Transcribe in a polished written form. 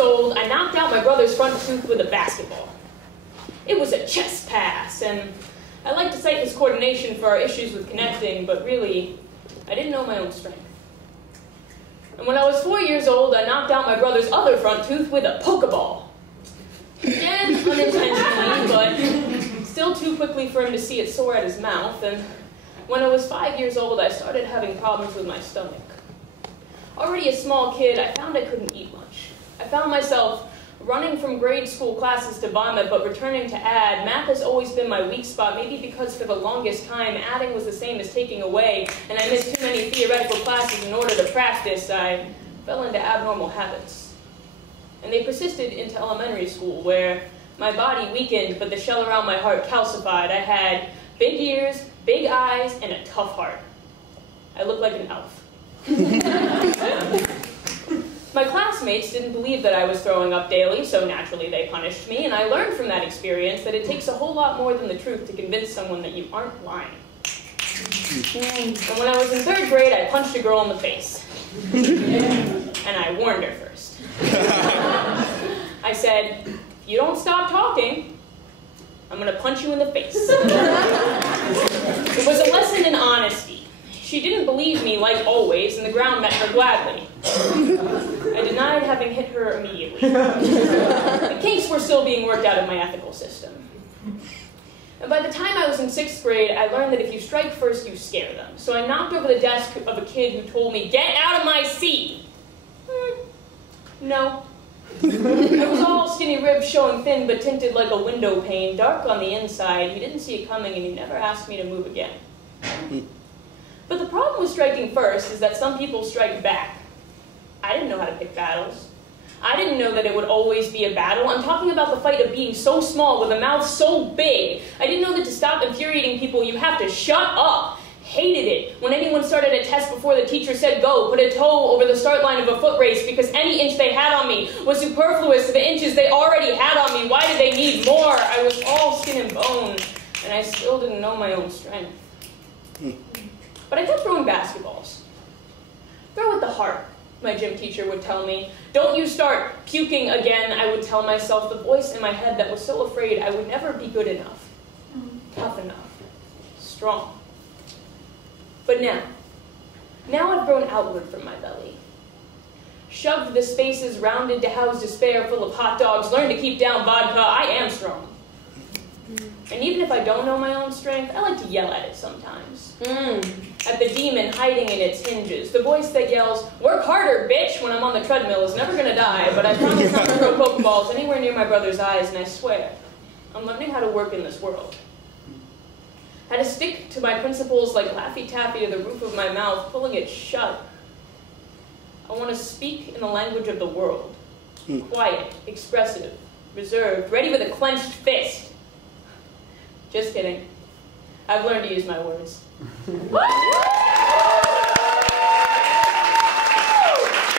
old, I knocked out my brother's front tooth with a basketball. It was a chest pass, and I like to cite his coordination for our issues with connecting, but really, I didn't know my own strength. And when I was 4 years old, I knocked out my brother's other front tooth with a Pokeball. Again, unintentionally, but still too quickly for him to see it sore at his mouth, and when I was 5 years old, I started having problems with my stomach. Already a small kid, I found I couldn't eat much. I found myself running from grade school classes to vomit, but returning to add. Math has always been my weak spot, maybe because for the longest time, adding was the same as taking away, and I missed too many theoretical classes in order to practice. I fell into abnormal habits. And they persisted into elementary school, where my body weakened, but the shell around my heart calcified. I had big ears, big eyes, and a tough heart. I looked like an elf. My classmates didn't believe that I was throwing up daily, so naturally they punished me, and I learned from that experience that it takes a whole lot more than the truth to convince someone that you aren't lying. And when I was in 3rd grade, I punched a girl in the face. And I warned her first. I said, if you don't stop talking, I'm going to punch you in the face. It was a lesson in honesty. She didn't believe me, like always, and the ground met her gladly. I denied having hit her immediately. The kinks were still being worked out of my ethical system. And by the time I was in 6th grade, I learned that if you strike first, you scare them. So I knocked over the desk of a kid who told me, "Get out of my seat!" No. I was all skinny ribs showing thin but tinted like a window pane, dark on the inside. He didn't see it coming, and he never asked me to move again. But the problem with striking first is that some people strike back. I didn't know how to pick battles. I didn't know that it would always be a battle. I'm talking about the fight of being so small with a mouth so big. I didn't know that to stop infuriating people, you have to shut up. Hated it when anyone started a test before the teacher said go, put a toe over the start line of a foot race because any inch they had on me was superfluous to the inches they already had on me. Why did they need more? I was all skin and bone, and I still didn't know my own strength. But I kept throwing basketballs. Throw with the heart, my gym teacher would tell me. Don't you start puking again, I would tell myself, the voice in my head that was so afraid I would never be good enough, tough enough, strong. But now I've grown outward from my belly. Shoved the spaces rounded to house despair full of hot dogs, learned to keep down vodka, I am strong. And even if I don't know my own strength, I like to yell at it sometimes. At the demon hiding in its hinges. The voice that yells, "Work harder, bitch," when I'm on the treadmill is never gonna die, but I promise not to throw Pokeballs anywhere near my brother's eyes, and I swear, I'm learning how to work in this world. How to stick to my principles like Laffy Taffy to the roof of my mouth, pulling it shut. I want to speak in the language of the world. Quiet, expressive, reserved, ready with a clenched fist. Just kidding. I've learned to use my words.